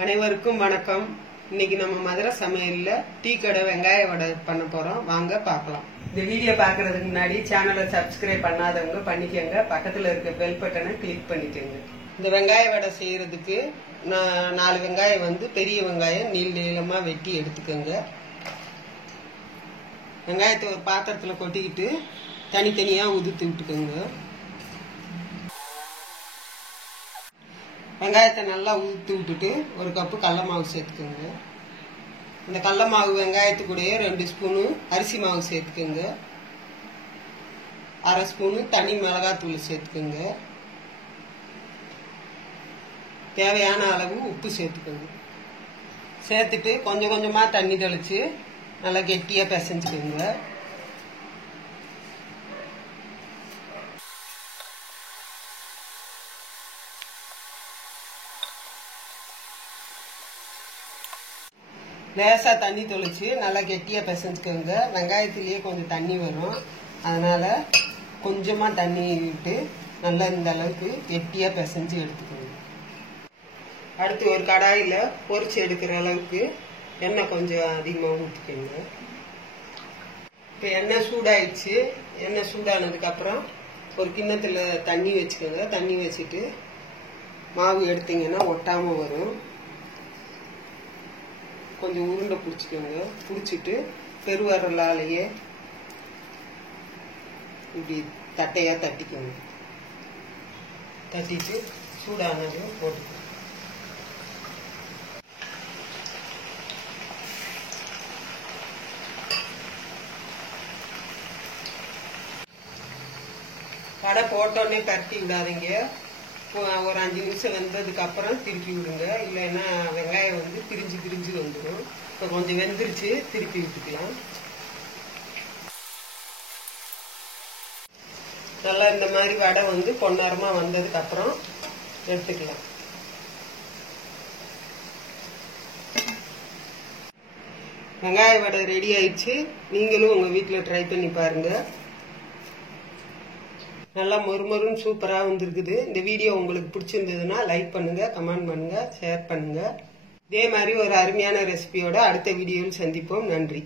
அனைவருக்கும் வணக்கம். இன்னைக்கு நம்ம மதுரை சமையல்ல டீ கடை வெங்காய வடை பண்ண போறோம். வாங்க பார்க்கலாம். இந்த வீடியோ பார்க்கறதுக்கு முன்னாடி சேனலை சப்ஸ்கிரைப் பண்ணாதவங்க பண்ணிக்கோங்க. பக்கத்துல இருக்க பெல் பட்டனை கிளிக் பண்ணிக்கோங்க. இந்த வெங்காய வடை செய்யறதுக்கு நான் 4 வெங்காயம் பெரிய வெங்காயம் நீளமா வெட்டி எடுத்துக்கோங்க. வெங்காயத்தை ஒரு பாத்திரத்துல கொட்டிக்கிட்டு தனித்தனியா உதுத்து விட்டுக்கோங்க. வெங்காயத்தை நல்லா ஊற்றி விட்டுட்டு ஒரு கப்பு கடல மாவு சேர்த்துக்கோங்க. இந்த கடல மாவு வெங்காயத்துக்கூடயே 2 ஸ்பூனு அரிசி மாவு சேர்த்துக்கோங்க. 1/2 ஸ்பூனு தனி மிளகாத்தூள் சேர்த்துக்கோங்க. தேவையான அளவு உப்பு சேர்த்துக்கோங்க. சேர்த்துட்டு கொஞ்சம் கொஞ்சமா தண்ணி தெளிச்சு நல்லா கெட்டியா பிசைஞ்சுக்கோங்க. லேசா தண்ணி தொளிச்சு நல்லா கெட்டியா பிசைஞ்சுக்கோங்க. வெங்காயத்திலேயே கொஞ்சம் தண்ணி வரும், அதனால கொஞ்சமா தண்ணி விட்டு நல்லா இந்த அளவுக்கு கெட்டியா பிசைஞ்சு எடுத்துக்கோங்க. அடுத்து ஒரு கடாயில பொரிச்சு எடுக்கிற அளவுக்கு எண்ணெய் கொஞ்சம் அதிகமா ஊற்றிக்கோங்க. இப்ப எண்ணெய் சூடாயிடுச்சு. எண்ணெய் சூடானதுக்கு அப்புறம் ஒரு கிண்ணத்துல தண்ணி வச்சுக்கோங்க. தண்ணி வச்சுட்டு மாவு எடுத்தீங்கன்னா ஒட்டாம வரும். கொஞ்சம் உருண்டை பிடிச்சிக்கோங்க. பிடிச்சிட்டு பெருவரலாலேயே இப்படி தட்டையா தட்டிக்கோங்க. தட்டிட்டு சூடானது போட்டுக்கோங்க. வடை போட்டோடனே பரட்டி விடாதீங்க. ஒரு 5 நிமிஷம் வெந்ததுக்கு அப்புறம் திருப்பி விடுங்க. இல்லைன்னா வெங்காயம் பிரிஞ்சு பிரிஞ்சு வந்துடும். இப்போ கொஞ்சம் வெந்துருச்சு, திருப்பி விட்டுக்கலாம். நல்லா இந்த மாதிரி வடை பொன்னரமா வந்ததுக்கு அப்புறம் எடுத்துக்கலாம். வெங்காய வடை ரெடி ஆயிடுச்சு. நீங்களும் உங்க வீட்டுல ட்ரை பண்ணி பாருங்க. நல்லா மொறுமொறுன்னு சூப்பரா வந்திருக்குது. இந்த வீடியோ உங்களுக்கு பிடிச்சிருந்ததுன்னா லைக் பண்ணுங்க, கமெண்ட் பண்ணுங்க, ஷேர் பண்ணுங்க. இதே மாதிரி ஒரு அருமையான ரெசிபியோட அடுத்த வீடியோவில் சந்திப்போம். நன்றி.